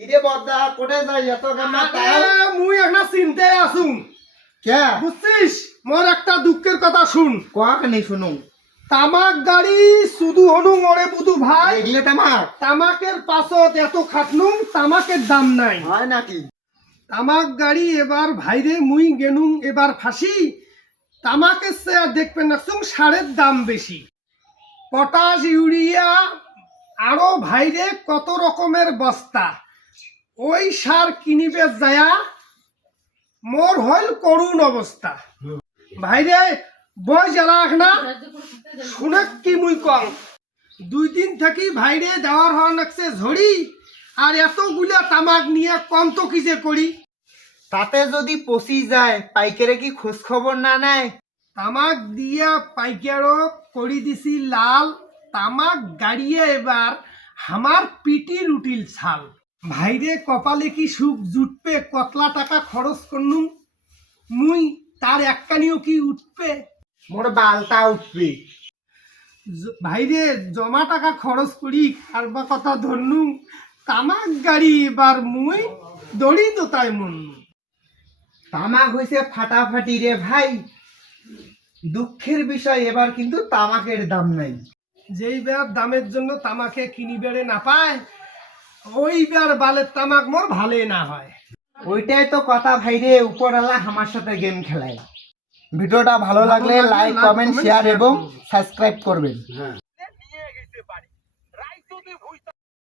কিরে বদ্দা কোটে যাই এত গামা তাও মুই একটা চিন্তায় আসুন কে বুঝছিস মোর একটা দুঃখের কথা শুন কোয়া কেন শুনু তামাক গাড়ি শুধু হনু মরে বুধু ভাই এগলে তামাক তামাকের পাছত এত খাটনুম তামাকের দাম নাই হয় নাকি তামাক গাড়ি এবার ভাইরে মুই গেনুম এবার ফাঁসি তামাকের সে আর দেখবেন না সারের দাম বেশি পটাশ ইউরিয়া আরো ভাইরে কত রকমের বস্তা ওই সার কিনিবে যায়া মোর হইল করুণ অবস্থা ভাইরে বই জ্বালাক না শুনে কি মুই কম 2 দিন থাকি ভাইরে দেওয়ার হওয়ার নাকছে ঝড়ি আর এতগুলা তামাক নিয়ে কম তো কি যে করি তাতে যদি পচি যায় পাইকারে কি খোঁজ খবর না নেয় তামাক দিয়া পাইকারও করি দিছি লাল তামাক গাড়িয়ে এবার আমার পিটির উঠিল ছাল ভাইরে কপালে কি সুখ জুটবে কতলা টাকা খরচ করনুম মুই তার একখানিও কি উঠবে মোর বালটা উঠবে ভাইরে জমা টাকা খরচ করি কারবা কথা ধরনুম তামাক গাড়ি এবার মুই দড়ি দোতায় মন তামাক হইছে ফাটাফাটি রে ভাই দুঃখের বিষয় এবার কিন্তু তামাকের দাম নাই যেইবার দামের জন্য তামাকে কিনিবেড়ে না পায় ওইবার বালের তামাক মোর ভালে না হয় ওইটাই তো কথা ভাই রে উপরওয়ালা আমার সাথে গেম খেলায় ভিডিওটা ভালো লাগলে লাইক কমেন্ট শেয়ার এবং সাবস্ক্রাইব করবেন